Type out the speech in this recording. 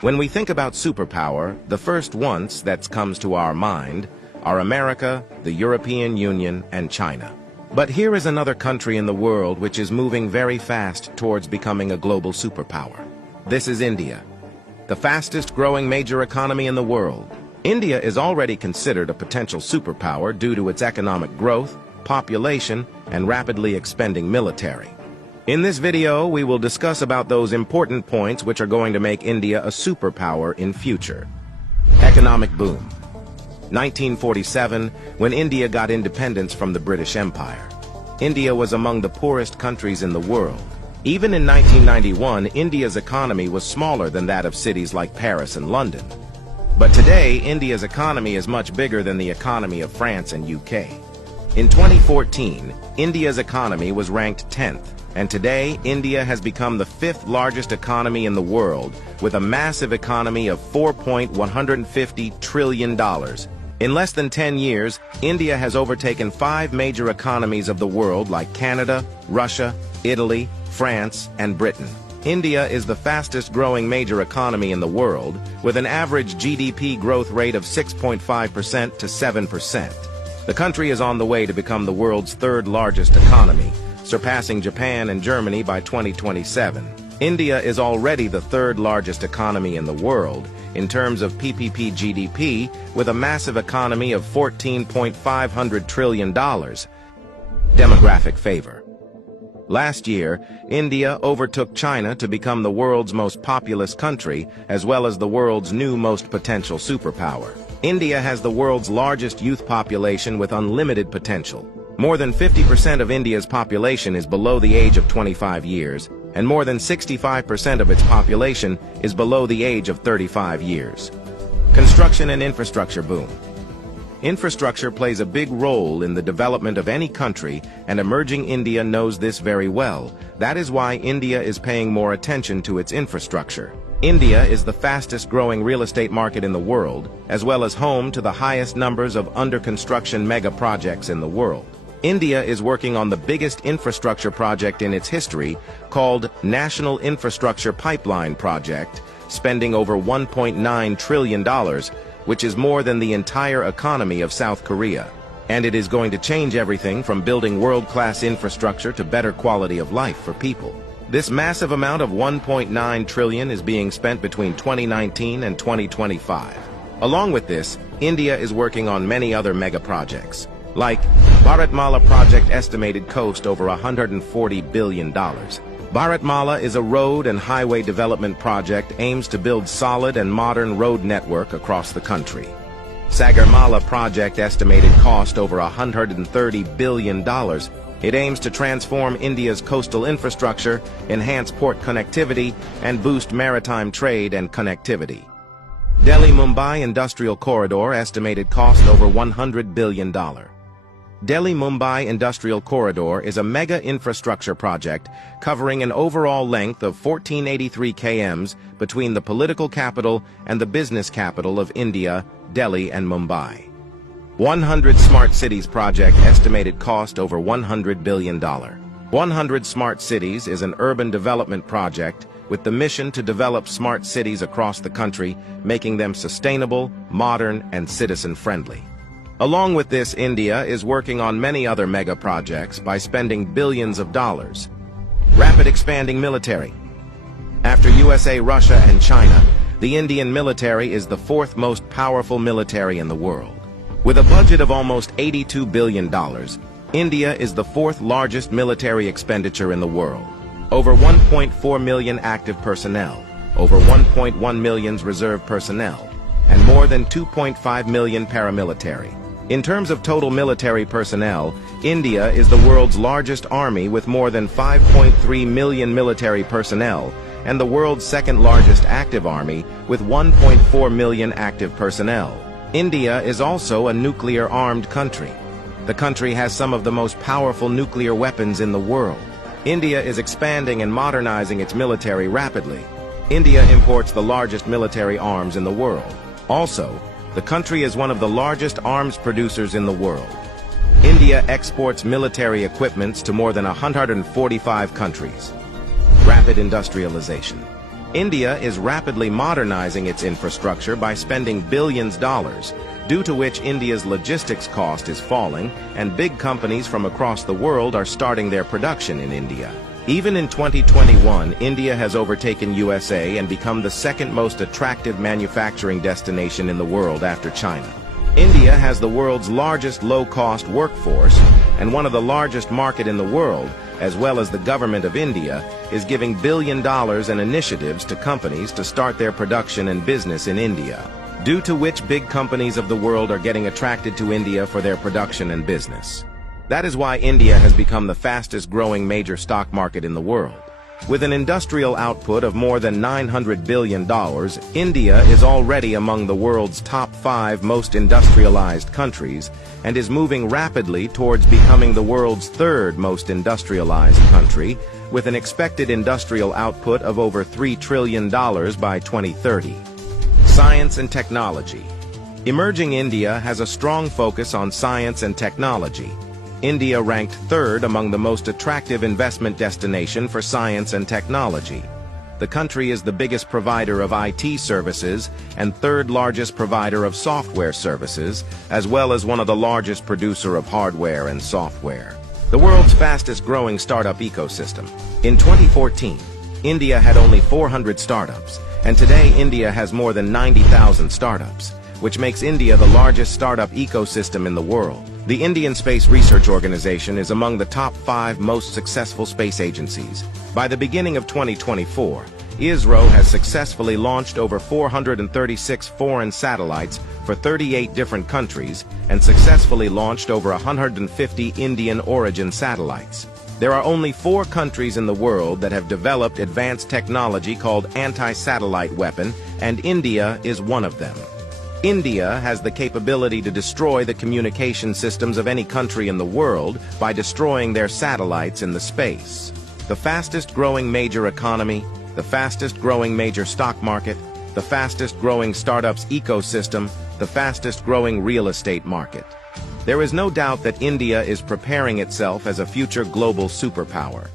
When we think about superpower, the first ones that comes to our mind are America, the European Union, and China. But here is another country in the world which is moving very fast towards becoming a global superpower. This is India, the fastest growing major economy in the world. India is already considered a potential superpower due to its economic growth, population, and rapidly expanding military. In this video, we will discuss about those important points which are going to make India a superpower in future. Economic boom. 1947, when India got independence from the British Empire. India was among the poorest countries in the world. Even in 1991, India's economy was smaller than that of cities like Paris and London. But today, India's economy is much bigger than the economy of France and UK. In 2014, India's economy was ranked 10th. And today, India has become the 5th largest economy in the world, with a massive economy of $4.150 trillion. In less than 10 years, India has overtaken 5 major economies of the world like Canada, Russia, Italy, France, and Britain. India is the fastest growing major economy in the world, with an average GDP growth rate of 6.5% to 7%. The country is on the way to become the world's 3rd largest economy, surpassing Japan and Germany by 2027. India is already the 3rd largest economy in the world in terms of PPP GDP, with a massive economy of $14.5 trillion. Demographic favor. Last year, India overtook China to become the world's most populous country, as well as the world's new most potential superpower. India has the world's largest youth population with unlimited potential. More than 50% of India's population is below the age of 25 years, and more than 65% of its population is below the age of 35 years. Construction and infrastructure boom. Infrastructure plays a big role in the development of any country, and emerging India knows this very well. That is why India is paying more attention to its infrastructure. India is the fastest growing real estate market in the world, as well as home to the highest numbers of under-construction mega projects in the world. India is working on the biggest infrastructure project in its history, called National Infrastructure Pipeline Project, spending over $1.9 trillion, which is more than the entire economy of South Korea. And it is going to change everything from building world-class infrastructure to better quality of life for people. This massive amount of $1.9 trillion is being spent between 2019 and 2025. Along with this, India is working on many other mega projects, like Bharatmala project estimated cost over $140 billion. Bharatmala is a road and highway development project aims to build solid and modern road network across the country. Sagarmala project estimated cost over $130 billion. It aims to transform India's coastal infrastructure, enhance port connectivity, and boost maritime trade and connectivity. Delhi-Mumbai Industrial Corridor estimated cost over $100 billion. Delhi-Mumbai Industrial Corridor is a mega infrastructure project covering an overall length of 1483 km between the political capital and the business capital of India, Delhi and Mumbai. 100 Smart Cities project estimated cost over $100 billion. 100 Smart Cities is an urban development project with the mission to develop smart cities across the country, making them sustainable, modern, and citizen-friendly. Along with this, India is working on many other mega projects by spending billions of dollars. Rapid expanding military. After USA, Russia, and China, the Indian military is the 4th most powerful military in the world. With a budget of almost $82 billion, India is the 4th largest military expenditure in the world. Over 1.4 million active personnel, over 1.1 million reserve personnel, and more than 2.5 million paramilitary. In terms of total military personnel, India is the world's largest army with more than 5.3 million military personnel, and the world's 2nd largest active army with 1.4 million active personnel. India is also a nuclear-armed country. The country has some of the most powerful nuclear weapons in the world. India is expanding and modernizing its military rapidly. India imports the largest military arms in the world. Also, the country is one of the largest arms producers in the world. India exports military equipments to more than 145 countries. Rapid industrialization. India is rapidly modernizing its infrastructure by spending billions of dollars, due to which India's logistics cost is falling and big companies from across the world are starting their production in India. Even in 2021, India has overtaken USA and become the second most attractive manufacturing destination in the world after China. India has the world's largest low-cost workforce, and one of the largest market in the world, as well as the government of India, is giving $1 billion in initiatives to companies to start their production and business in India, due to which big companies of the world are getting attracted to India for their production and business. That is why India has become the fastest-growing major stock market in the world. With an industrial output of more than $900 billion, India is already among the world's top 5 most industrialized countries and is moving rapidly towards becoming the world's 3rd most industrialized country, with an expected industrial output of over $3 trillion by 2030. Science and technology. Emerging India has a strong focus on science and technology. India ranked 3rd among the most attractive investment destination for science and technology. The country is the biggest provider of IT services and 3rd largest provider of software services, as well as one of the largest producer of hardware and software. The world's fastest growing startup ecosystem. In 2014, India had only 400 startups, and today India has more than 90,000 startups, which makes India the largest startup ecosystem in the world. The Indian Space Research Organization is among the top 5 most successful space agencies. By the beginning of 2024, ISRO has successfully launched over 436 foreign satellites for 38 different countries and successfully launched over 150 Indian origin satellites. There are only 4 countries in the world that have developed advanced technology called anti-satellite weapon, and India is one of them. India has the capability to destroy the communication systems of any country in the world by destroying their satellites in the space. The fastest growing major economy, the fastest growing major stock market, the fastest growing startups ecosystem, the fastest growing real estate market. There is no doubt that India is preparing itself as a future global superpower.